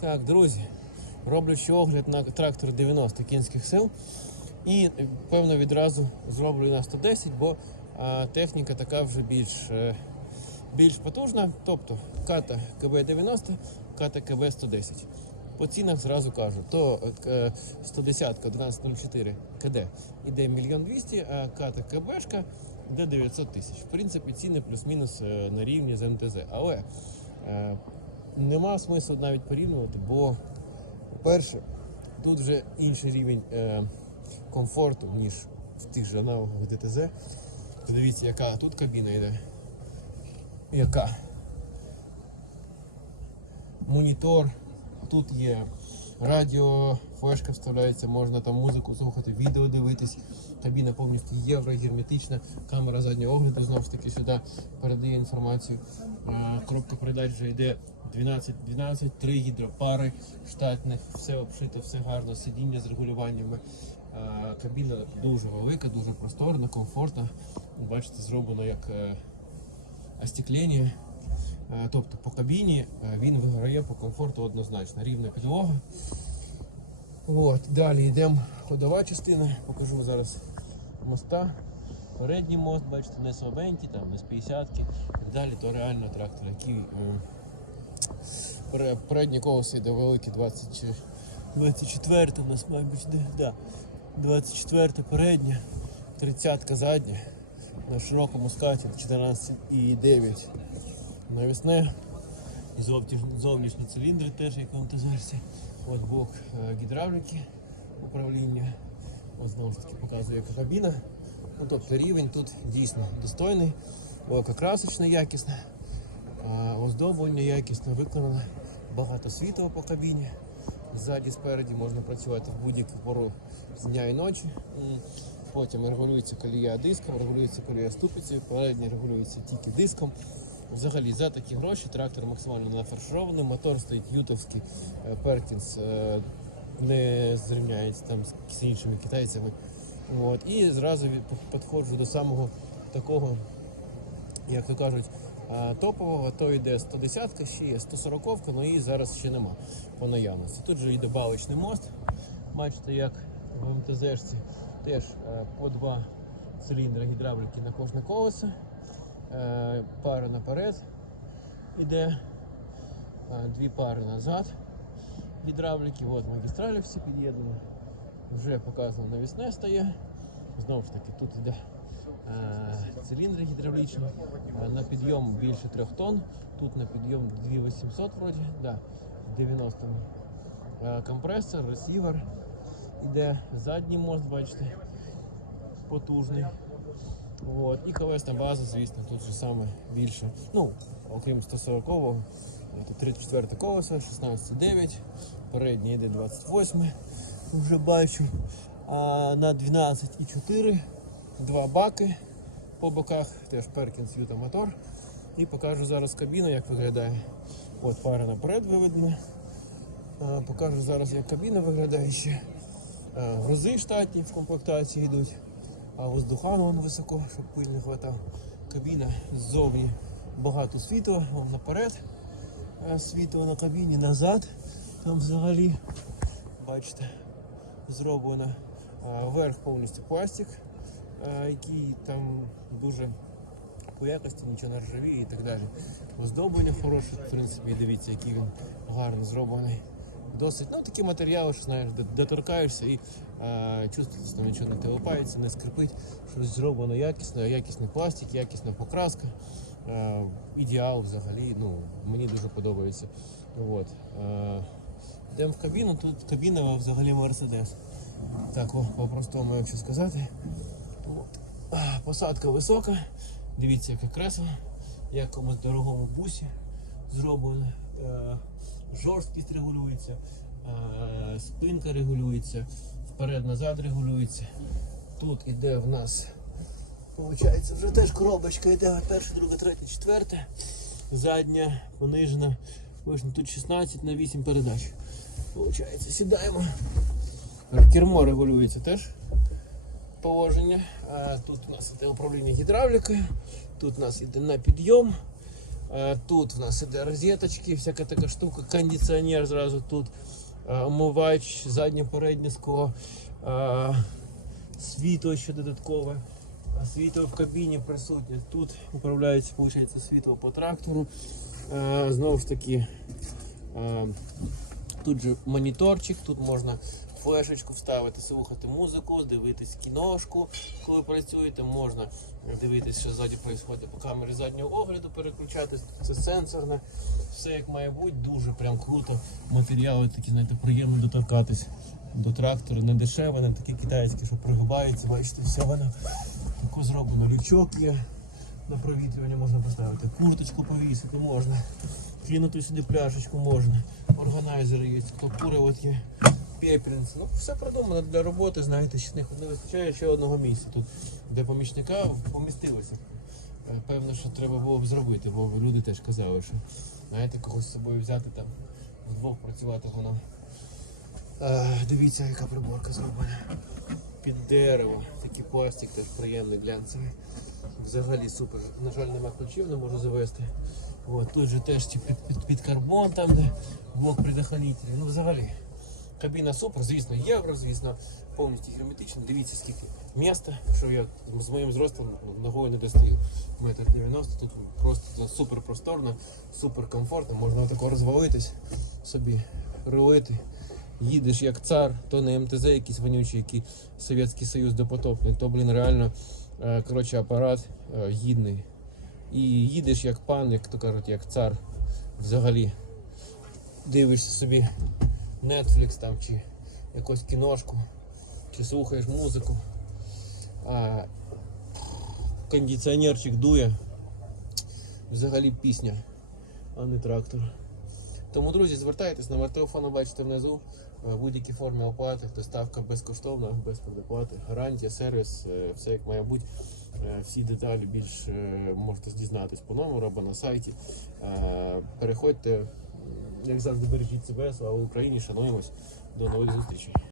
Так, друзі, роблю ще огляд на трактор 90 кінських сил. І певно відразу зроблю на 110, бо а, техніка така вже більш, е, більш потужна. Тобто ката КБ-90, ката КБ-110. По цінах зразу кажу, то е, 110 1104 КД іде 1 200 а ката КБшка йде 900 тисяч. В принципі, ціни плюс-мінус е, на рівні з МТЗ. Але е, нема смислу навіть порівнювати, бо, по-перше, тут вже інший рівень е, комфорту, ніж в тих же аналогах ДТЗ. Подивіться, яка тут кабіна йде. Яка? Монітор, тут є радіо, флешка вставляється, можна там музику слухати, відео дивитись. Кабіна повністю єврогерметична, камера заднього огляду знову ж таки сюди передає інформацію. Е, Коробка передач вже йде 12-12, три гідропари штатних, все обшито, все гарно, сидіння з регулюваннями. Е, Кабіна дуже велика, дуже просторна, комфортна. Бачите, зроблено як е, остеклення. Е, Тобто по кабіні е, він виграє по комфорту однозначно. Рівна підлога. От, далі йдемо ходова частина, покажу зараз моста. Передній мост, бачите, не слабенький, там не з 50 Далі то реально трактор, який е, пере- передній йде великий 20, чи- 24 у нас, мабуть, де, да. 24 передня, 30 задня. На широкому скаті 14,9 навісне. І зовнішні циліндри теж в МТЗ. От блок е, гідравліки управління. Ось знову ж таки показує яка кабіна. Ну, тобто рівень тут дійсно достойний, красочне, якісне, оздоблення якісне виконане, багато світла по кабіні. Ззаді, спереді можна працювати в будь-яку пору з дня і ночі. Потім регулюється колія диском, регулюється колія ступицею, передній регулюється тільки диском. Взагалі за такі гроші трактор максимально нафарширований, мотор стоїть ютовський, е, Перкінс е, не зрівняється там з- іншими китайцями. От. І зразу підходжу до самого такого, як то кажуть, топового, то йде 110-ка, ще є 140-ка, ну і зараз ще нема по наявності. Тут же йде баличний мост. Бачите, як в МТЗшці теж е, по два циліндри гідравліки на кожне колесо. Е, Пара наперед іде, е, дві пари назад. Гідравліки, от магістралі всі під'єднані. Вже показано навісне стає. Знову ж таки, тут йде е, циліндри гідравлічні. На підйом більше 3 тонн. Тут на підйом 2800 вроді, да, 90 е, компресор, ресівер. Іде задній мост, бачите, потужний. От. І колесна база, звісно, тут же саме більше. Ну, окрім 140-го, тут 34 колесо, 16,9, передній йде 28, вже бачу. А на 12,4 два баки по боках, теж Perkins Юта мотор. І покажу зараз кабіну, як виглядає. От пара наперед виведена. Покажу зараз, як кабіна виглядає ще. Грузи штатні в комплектації йдуть. А воздухан вон високо, щоб пиль не хватав. Кабіна ззовні багато світла, вон наперед е, світло на кабіні, назад. Там взагалі, бачите, зроблено верх повністю пластик, е, який там дуже по якості нічого не ржавіє і так далі. Оздоблення хороше, в принципі, дивіться, який він гарно зроблений. Досить, ну такі матеріали, що знаєш, де- доторкаєшся і е, чувствується, що нічого не телепається, не скрипить, щось зроблено якісно, якісний пластик, якісна покраска. Е, ідеал взагалі, ну, мені дуже подобається. От. Е, йдемо в кабіну, тут кабіна взагалі Мерседес. Так, по-простому, якщо сказати. От. Посадка висока. Дивіться, яке кресло, якомусь дорогому бусі зроблено. Е, жорсткість регулюється, е, спинка регулюється, вперед-назад регулюється. Тут іде в нас, виходить, вже теж коробочка йде, перша, друга, третя, четверта. Задня, понижена. Вишня, тут 16 на 8 передач. Получається, сідаємо. Кермо регулюється теж положення. Тут у нас іде управління гідравлікою, тут у нас іде на підйом. Е, Тут в нас розеточки, всяка така штука, кондиціонер зразу тут, е, омивач, заднє переднє скло, е, світло ще додаткове. Світло в кабіні присутнє. Тут управляється, виходить, світло по трактору. Е, Знову ж таки, е, тут же моніторчик, тут можна флешечку вставити, слухати музику, дивитись кіношку, коли працюєте, можна дивитись, що ззаді відбувається по камері заднього огляду, переключатись. Це сенсорне, все як має бути, дуже прям круто. Матеріали такі, знаєте, приємно доторкатись до трактора, не дешеве, не такі китайські, що пригибаються, бачите, все воно тако зроблено. Лючок є на провітрювання можна поставити, курточку повісити можна, кинути сюди пляшечку можна, органайзери є, хто от є, пепельниці. Ну, все продумано для роботи, знаєте, ще не не вистачає ще одного місця тут, де помічника помістилося. Е, Певно, що треба було б зробити, бо люди теж казали, що знаєте, когось з собою взяти там, вдвох працювати воно. Е, дивіться, яка приборка зроблена. Під дерево, такий пластик теж приємний глянцевий. Взагалі супер. На жаль, нема ключів, не можу завести. От, тут же теж під, під, під карбон, там де блок предохранителів. Ну взагалі. Кабіна супер, звісно, євро, звісно, повністю герметично. Дивіться, скільки міста, що я з моїм зростом ногою не достаю. Метр 90, тут просто супер просторно, супер комфортно, можна отако розвалитись собі, рулити. Їдеш як цар, то не МТЗ якийсь вонючий, який Совєтський Союз допотопний, то, блін, реально е, коротше, апарат е, гідний. І їдеш як пан, як то кажуть, як цар взагалі. Дивишся собі Netflix там чи якусь кіношку, чи слухаєш музику. А, кондиціонерчик дує. Взагалі пісня, а не трактор. Тому, друзі, звертайтесь, номер телефону бачите внизу. Е, В будь-якій формі оплати, доставка безкоштовна, без предоплати, гарантія, сервіс, е, все як має бути. Е, Всі деталі більш можете дізнатись по номеру або на сайті. Переходьте, як завжди, бережіть себе, слава Україні, шануємось. До нових зустрічей.